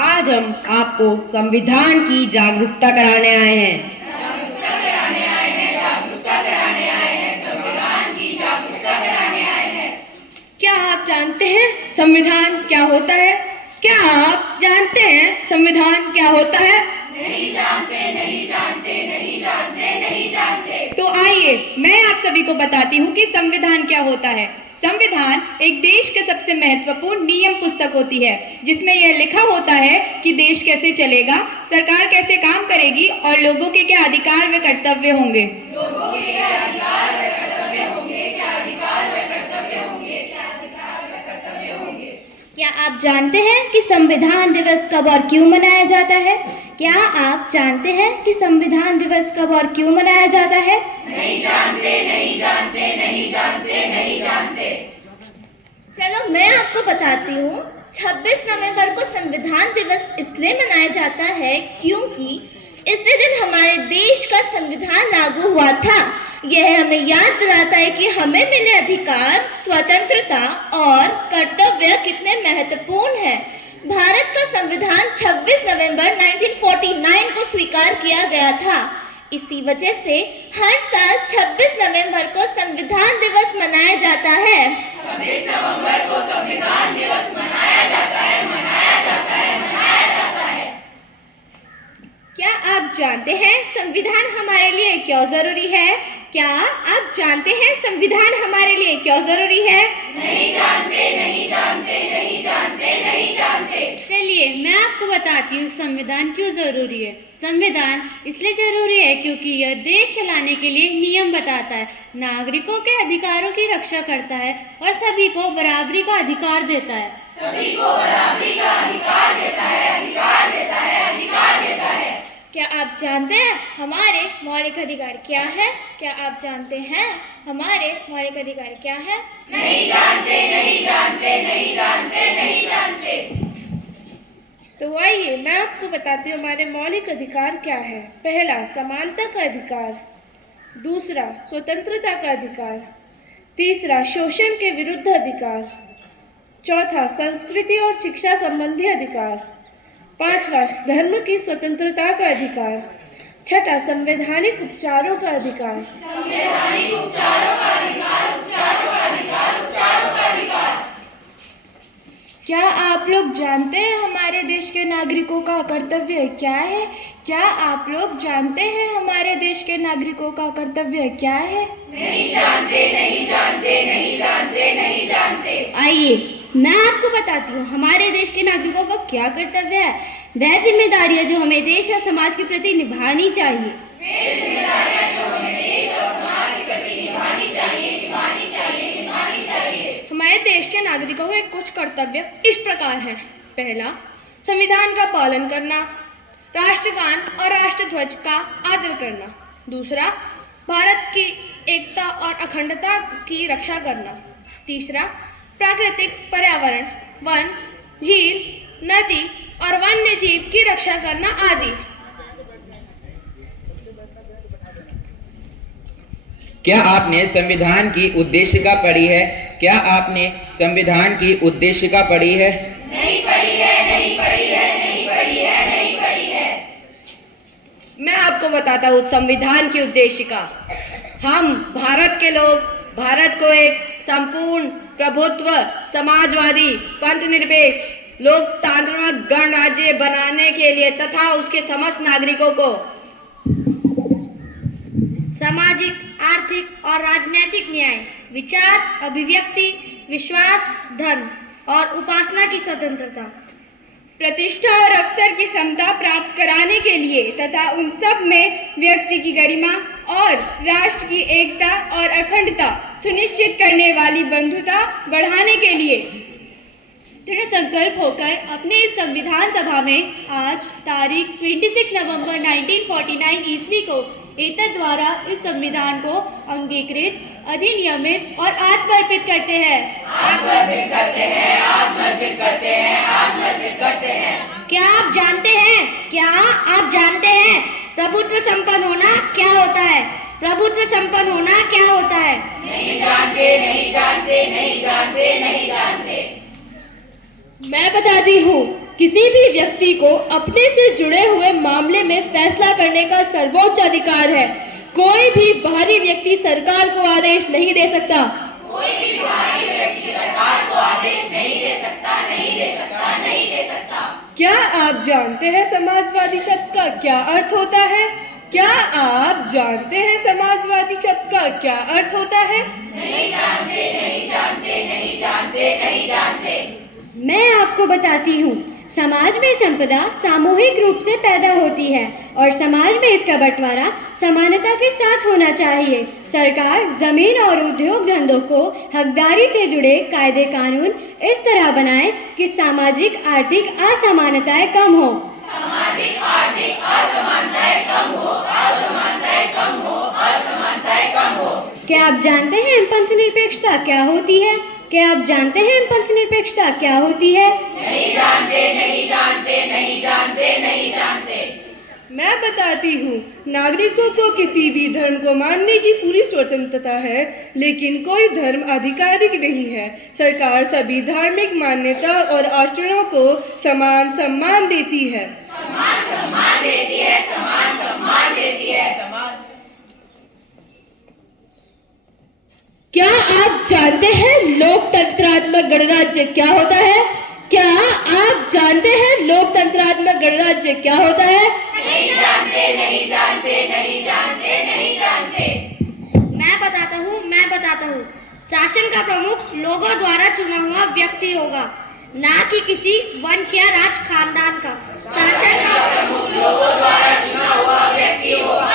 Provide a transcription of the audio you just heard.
आज हम आपको संविधान की जागरूकता कराने आए हैं। संविधान की जागरूकता कराने आए हैं। क्या आप जानते हैं संविधान क्या होता है? क्या आप जानते हैं संविधान क्या होता है? नहीं जानते, नहीं जानते, नहीं जानते, नहीं जानते। तो आइए मैं आप सभी को बताती हूँ कि संविधान क्या होता है। संविधान एक देश के सबसे महत्वपूर्ण नियम पुस्तक होती है, जिसमें यह लिखा होता है कि देश कैसे चलेगा, सरकार कैसे काम करेगी और लोगों के क्या अधिकार व कर्तव्य होंगे। लोगों के क्या अधिकार व कर्तव्य होंगे, क्या अधिकार व कर्तव्य होंगे, क्या अधिकार व कर्तव्य होंगे। क्या आप जानते हैं कि संविधान दिवस कब और क्यों मनाया जाता है? क्या आप जानते हैं कि संविधान दिवस कब और क्यों मनाया जाता है? नहीं जानते, नहीं जानते, नहीं जानते, नहीं जानते। चलो मैं आपको बताती हूँ। 26 नवंबर को संविधान दिवस इसलिए मनाया जाता है क्योंकि इसी दिन हमारे देश का संविधान लागू हुआ था। यह हमें याद दिलाता है कि हमें मिले अधिकार, स्वतंत्रता और कर्तव्य कितने महत्वपूर्ण हैं। भारत का संविधान 26 नवंबर 1949 को स्वीकार किया गया था। इसी वजह से हर साल 26 नवंबर को संविधान दिवस मनाया जाता है। 26 नवंबर को संविधान दिवस मनाया जाता है, मनाया जाता है, मनाया जाता है। क्या आप जानते हैं संविधान हमारे लिए क्यों जरूरी है? क्या आप जानते हैं संविधान हमारे लिए क्यों जरूरी है? नहीं जानते, नहीं जानते, नहीं जानते, नहीं जानते। चलिए मैं आपको बताती हूँ संविधान क्यों जरूरी है। संविधान इसलिए जरूरी है क्योंकि यह देश चलाने के लिए नियम बताता है, नागरिकों के अधिकारों की रक्षा करता है और सभी को बराबरी का अधिकार देता है। सभी को बराबरी का अधिकार देता है, अधिकार देता है, अधिकार देता है। क्या आप जानते हैं हमारे मौलिक अधिकार क्या है? क्या आप जानते हैं हमारे मौलिक अधिकार क्या है? नहीं जानते, नहीं जानते, नहीं जानते, नहीं जानते। तो आइए मैं आपको बताती हूँ हमारे मौलिक अधिकार क्या है। पहला, समानता का अधिकार। दूसरा, स्वतंत्रता का अधिकार। तीसरा, शोषण के विरुद्ध अधिकार। चौथा, संस्कृति और शिक्षा संबंधी अधिकार। पांचवा, धर्म की स्वतंत्रता का अधिकार। छठा, संवैधानिक उपचारों का अधिकार। संवैधानिक उपचारों का अधिकार, उपचारों का अधिकार, उपचारों का अधिकार। क्या आप लोग जानते हैं हमारे देश के नागरिकों का कर्तव्य क्या है? क्या आप लोग जानते हैं हमारे देश के नागरिकों का कर्तव्य क्या है? नहीं जानते, नहीं जानते, नहीं जानते, नहीं जानते। आइए मैं आपको बताती हूँ हमारे देश के नागरिकों का क्या कर्तव्य है। वह जिम्मेदारियाँ जो हमें देश और समाज के प्रति निभानी चाहिए। वे जिम्मेदारियाँ जो हमें देश और समाज के प्रति निभानी चाहिए, निभानी चाहिए, निभानी चाहिए। हमारे देश के नागरिकों के कुछ कर्तव्य इस प्रकार हैं। पहला, संविधान का पालन करना, राष्ट्रगान और राष्ट्रध्वज का आदर करना। दूसरा, भारत की एकता और अखंडता की रक्षा करना। तीसरा, प्राकृतिक पर्यावरण, वन, झील, नदी और वन्य जीव की रक्षा करना आदि। क्या आपने संविधान की उद्देशिका पढ़ी है? क्या आपने संविधान की उद्देशिका पढ़ी है? नहीं पढ़ी है, नहीं पढ़ी है, नहीं पढ़ी है, नहीं पढ़ी है। मैं आपको बताता हूँ संविधान की उद्देशिका। हम भारत के लोग भारत को एक संपूर्ण प्रभुत्व, समाजवादी, पंथनिरपेक्ष, लोकतांत्रिक गणराज्य बनाने के लिए तथा उसके समस्त नागरिकों को सामाजिक, आर्थिक और राजनीतिक न्याय, विचार, अभिव्यक्ति, विश्वास, धर्म और उपासना की स्वतंत्रता। प्रतिष्ठा और अवसर की समता प्राप्त कराने के लिए तथा उन सब में व्यक्ति की गरिमा और राष्ट्र की एकता और अखंडता सुनिश्चित करने वाली बंधुता बढ़ाने के लिए दृढ़ संकल्प होकर अपने इस संविधान सभा में आज तारीख 26 नवंबर 1949 ईस्वी को एतद द्वारा इस संविधान को अंगीकृत, अधिनियमित और आत्मर्पित करते हैं। क्या आप जानते हैं प्रभुत्व संपन्न होना क्या होता है? प्रभुत्व संपन्न होना क्या होता है? मैं बताती हूँ। किसी भी व्यक्ति को अपने से जुड़े हुए मामले में फैसला करने का सर्वोच्च अधिकार है। कोई भी बाहरी व्यक्ति सरकार को आदेश नहीं दे सकता। क्या आप जानते हैं समाजवादी शब्द का क्या अर्थ होता है? क्या आप जानते हैं समाजवादी शब्द का क्या अर्थ होता है? मैं आपको बताती हूँ। समाज में संपदा सामूहिक रूप से पैदा होती है और समाज में इसका बंटवारा समानता के साथ होना चाहिए। सरकार जमीन और उद्योग धंधों को हकदारी से जुड़े कायदे कानून इस तरह बनाए कि सामाजिक आर्थिक असमानताएं कम हो। क्या आप जानते हैं पंथ निरपेक्षता क्या होती है? क्या आप जानते हैं पंथ निरपेक्षता क्या होती है? मैं बताती हूँ। नागरिकों को किसी भी धर्म को मानने की पूरी स्वतंत्रता है, लेकिन कोई धर्म आधिकारिक नहीं है। सरकार सभी धार्मिक मान्यता और आचरणों को समान सम्मान देती है। क्या आप जानते हैं लोकतंत्रात्मक गणराज्य क्या होता है? क्या आप जानते हैं लोकतंत्रात्मक गणराज्य क्या होता है? मैं बताता हूँ। शासन का प्रमुख लोगों द्वारा चुना हुआ व्यक्ति होगा, ना कि किसी वंश या राज खानदान का। शासन का प्रमुख लोगों द्वारा चुना हुआ व्यक्ति होगा,